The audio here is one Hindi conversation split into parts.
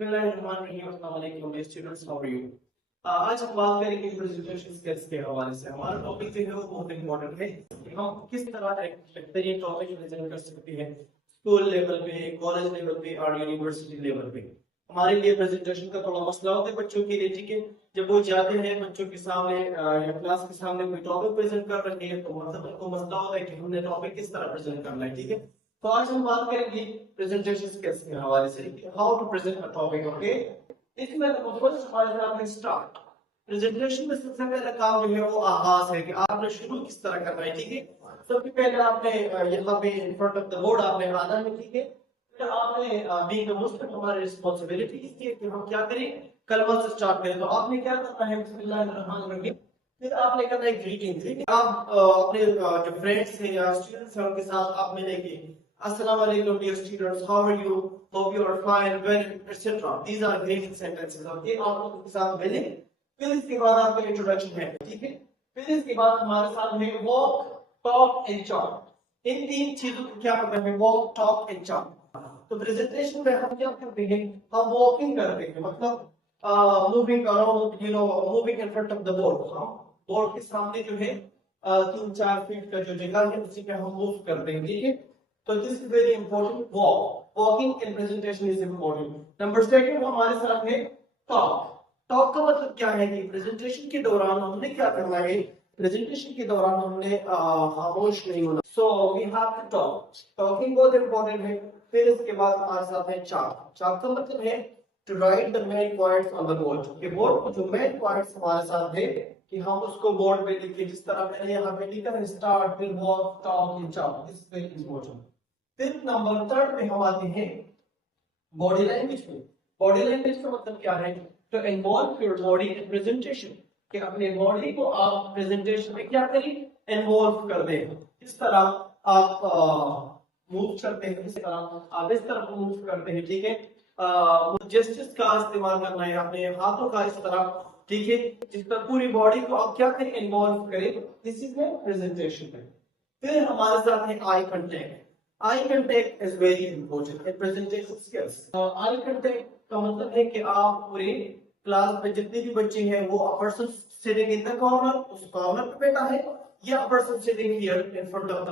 Students, how are you? आज हम बात करेंगे प्रेजेंटेशन स्किल्स के हवाले से। हमारा टॉपिक जो है वो बहुत इंपॉर्टेंट है कि हम किस तरह एक बेहतरीन टॉपिक प्रेजेंट कर सकते हैं स्कूल लेवल पे, कॉलेज लेवल पे और यूनिवर्सिटी लेवल पे। हमारे लिए प्रेजेंटेशन का थोड़ा मसला होता है बच्चों के लिए, ठीक है। जब वो जाते हैं बच्चों के सामने या क्लास के सामने कोई टॉपिक प्रेजेंट कर रहे हैं तो मतलब उनको मसला होता है कि हमने टॉपिक किस तरह प्रेजेंट करना है, ठीक है। तो आज हम बात करेंगे प्रेजेंटेशन स्किल्स के हवाले से, how to present a topic, okay. इसमें फर्स्ट हमारे साथ है स्टार्ट। प्रेजेंटेशन में सबसे पहला काम जो है वो आगाज है कि आपने शुरू किस तरह करना है, ठीक है। सबसे पहले आपने यहाँ पे in front of the board आपने आना है, ठीक है। फिर आपने बीइंग अ मुस्लिम हमारी रिस्पांसिबिलिटी इसकी है कि हम क्या करें, कलमा से स्टार्ट करें। तो आपने क्या करना है, बिस्मिल्लाहिर्रहमानिर्रहीम। फिर आपने करना है ग्रीटिंग, ठीक है। आप अपने जो फ्रेंड्स हैं या स्टूडेंट्स हैं उनके साथ आप मिलेंगे, Assalamu alaikum dear students, how are you? Hope you are fine, well, etc. These are greeting sentences, okay? आप लोगों के साथ मिलें। फिर इसके बाद आपका इंट्रोडक्शन है, ठीक है। फिर इसके बाद हमारे साथ है वॉक, टॉक एंड चॉक। इन तीन चीजों को क्या करते हैं, वॉक, टॉक एंड चॉक। तो प्रेजेंटेशन में हम क्या करते हैं, हम वॉकिंग करते हैं, मतलब moving around, you know, moving in front of the board. हम बोर्ड के सामने जो है 3-4 फीट का जो जगह है उसी पे हम मूव करते हैं, ठीक है। So this is very important. Walking in presentation is important. Number second हमारे साथ है talk. Talk का मतलब क्या है कि प्रेजेंटेशन के दौरान हमने क्या करना है, प्रेजेंटेशन के दौरान हमने खामोश नहीं होना। So we have to talk. Talking बहुत important है। फिर इसके बाद हमारे साथ है chart. Chart का मतलब है to write the main points on the board. कि बोर्ड पर जो main points हमारे साथ है कि हम उसको बोर्ड पे लिखें, जिस तरह मैंने यहाँ पे लिखा है स्टार्ट, फिर walk, talk and chalk. This is very important. फिर नंबर 3 पे हम आते हैं बॉडी लैंग्वेज पे। बॉडी लैंग्वेज का मतलब क्या है, तो involve your body in presentation, कि अपने बॉडी को आप प्रेजेंटेशन में क्या करें, इन्वॉल्व कर दें। इस तरह आप मूव करते हैं, इस तरह आप इस तरफ मूव करते हैं, ठीक है। जेस्चर्स का इस्तेमाल करना है, अपने हाथों का इस तरह, ठीक है, जिस पर पूरी बॉडी को आप क्या करें, इन्वॉल्व करें। दिस इज प्रेजेंटेशन में। फिर हमारे साथ है eye contact. Eye contact is very important in presentation skills. Eye contact का मतलब है कि आप पूरे क्लास में जितने भी बच्चे हैं वो a person sitting in the corner, उस कॉर्नर पे बैठा है, या a person sitting here in front of the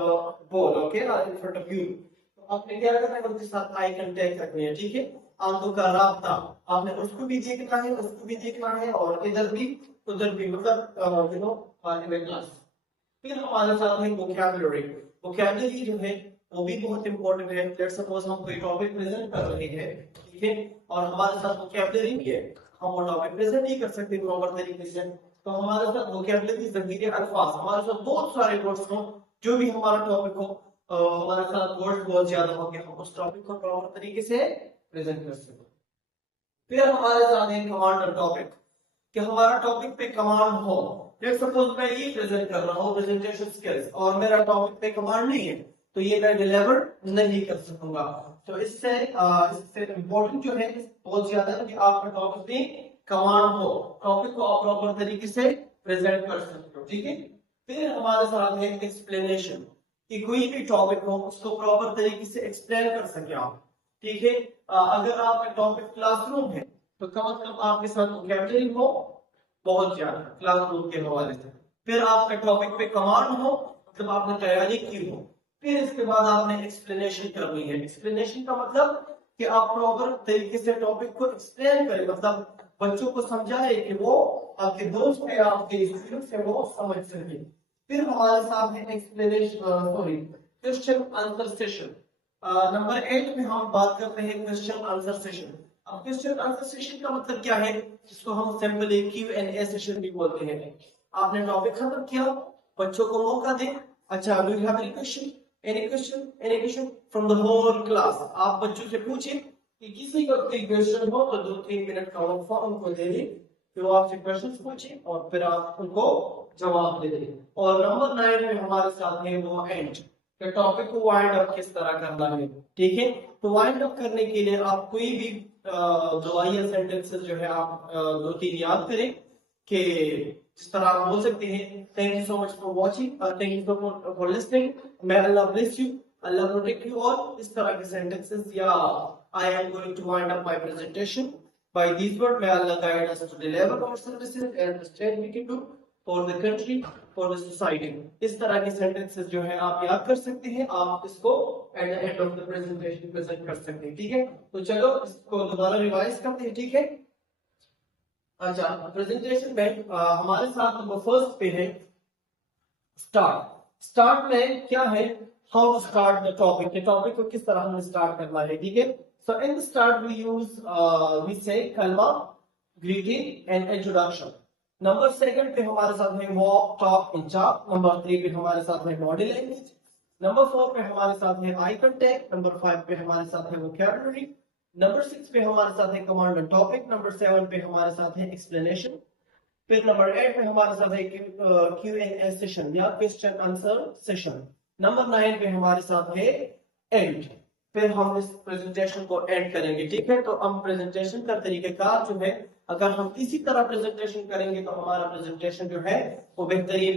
board, okay, और इन फ्रंट ऑफ यू। तो आपने क्या करना है, उनके साथ आई कांटेक्ट रखनी है, ठीक है। आंखों का राब्ता, आपने उसको भी देखना है, उसको भी देखना है, और इधर भी उधर भी, मतलब यू नो, क्लास। फिर हमारे साथ है वोकैबुलरी। वोकैबुलरी जो है वो भी बहुत इंपॉर्टेंट है। लेट्स सपोज हम कोई टॉपिक प्रेजेंट कर रहे हैं, ठीक है, और हमारे साथ वोकैबुलरी भी है, हम वो टॉपिक प्रेजेंट नहीं कर सकते प्रॉपर तरीके से। तो हमारे साथ वोकैबुलरी ज़ख़ीरे अल्फाज, हमारे साथ बहुत सारे वर्ड्स हो, जो भी हमारा टॉपिक हो, हमारे साथ वर्ड्स बहुत ज्यादा हो कि हम उस टॉपिक को प्रॉपर तरीके से प्रेजेंट कर सकें। फिर हमारे साथ है कमांड टॉपिक, कि हमारा टॉपिक पे कमांड हो। लेट्स सपोज मैं ये प्रेजेंट कर रहा हूँ प्रेजेंटेशन स्किल्स, और मेरा टॉपिक पे कमांड नहीं है, तो ये मैं डिलीवर नहीं कर सकूंगा। तो इससे इम्पोर्टेंट जो है बहुत ज्यादा है कि आपका टॉपिक पे कमांड हो, टॉपिक को आप प्रॉपर तरीके से प्रेजेंट कर सकते हो, ठीक है। फिर हमारे साथ है एक्सप्लेनेशन, कि कोई भी टॉपिक हो उसको प्रॉपर तरीके से एक्सप्लेन कर सके आप, ठीक है। अगर आपका टॉपिक क्लासरूम है तो कम से कम आपके साथ वोकैबुलरी हो बहुत ज्यादा क्लासरूम के हवाले से। फिर आपका टॉपिक पे कमांड हो, मतलब आपने तैयारी की हो। फिर इसके बाद आपने एक्सप्लेनेशन करनी है। एक्सप्लेनेशन का मतलब कि आप प्रॉपर तरीके से टॉपिक को एक्सप्लेन करें, मतलब बच्चों को समझाए कि वो आपके दोस्त है, आपके स्टूडेंट्स है, वो समझ सके। फिर हमारे साथ है explanation, sorry, question answer session. Number 8 में हम बात करते हैं क्वेश्चन आंसर सेशन। अब क्वेश्चन आंसर सेशन का मतलब क्या है, जिसको हम सिंपली Q&A सेशन भी बोलते हैं। आपने टॉपिक खत्म किया, बच्चों को मौका दें, अच्छा, do you have any question, any question from the whole class. आप बच्चों से पूछें कि किसी का कोई क्वेश्चन हो तो 2-3 मिनट का वक्फा उनको दे दें, फिर वो आपसे क्वेश्चन पूछें और फिर आप उनको जवाब दे दें। और नंबर 9 में हमारे साथ है वो एंड, कि टॉपिक को वाइंड अप किस तरह करना है, ठीक है। तो वाइंड अप करने के लिए आप कोई भी दवाइयाँ सेंटेंसेस जो है आप 2-3 याद करें, कि जिस तरह आप बोल सकते हैं, thank you so much for watching, thank you so much for listening, may Allah bless you, Allah protect you, और इस तरह के सेंटेंसेस, या I am going to wind up my presentation. By these words, may Allah guide us to deliver our services and the state we can do for the country, for the society. इस तरह के sentences जो है आप याद कर सकते हैं, आप इसको at the end of the presentation present कर सकते हैं, ठीक है? तो चलो इसको दोबारा रिवाइज करते हैं, ठीक है? अच्छा, प्रेजेंटेशन में हमारे साथ नंबर फर्स्ट पे है स्टार्ट. स्टार्ट में क्या है? How to start the topic. के टॉपिक को किस तरह हमें स्टार्ट करना है, ठीक है? So in the start we use we say कलमा, greeting and introduction. Number second पे हमारे साथ है walk, talk and chat. Number 3 पे हमारे साथ है बॉडी लैंग्वेज. नंबर 4 पे हमारे साथ है आई कांटेक्ट. नंबर 5 पे हमारे साथ है वोकैबुलरी. नंबर 6 पे हमारे साथ है कमांड एंड टॉपिक. नंबर 7 पे हमारे साथ है एक्सप्लेनेशन. फिर नंबर 8 पे हमारे साथ है Q&A सेशन या क्वेश्चन आंसर सेशन. नंबर 9 पे हमारे साथ है एंड. फिर हम इस प्रेजेंटेशन को एंड करेंगे, ठीक है? तो हम प्रेजेंटेशन का तरीकेकार जो है, अगर हम इसी तरह प्रेजेंटेशन करेंगे तो हमारा प्रेजेंटेशन जो है वो बेहतरीन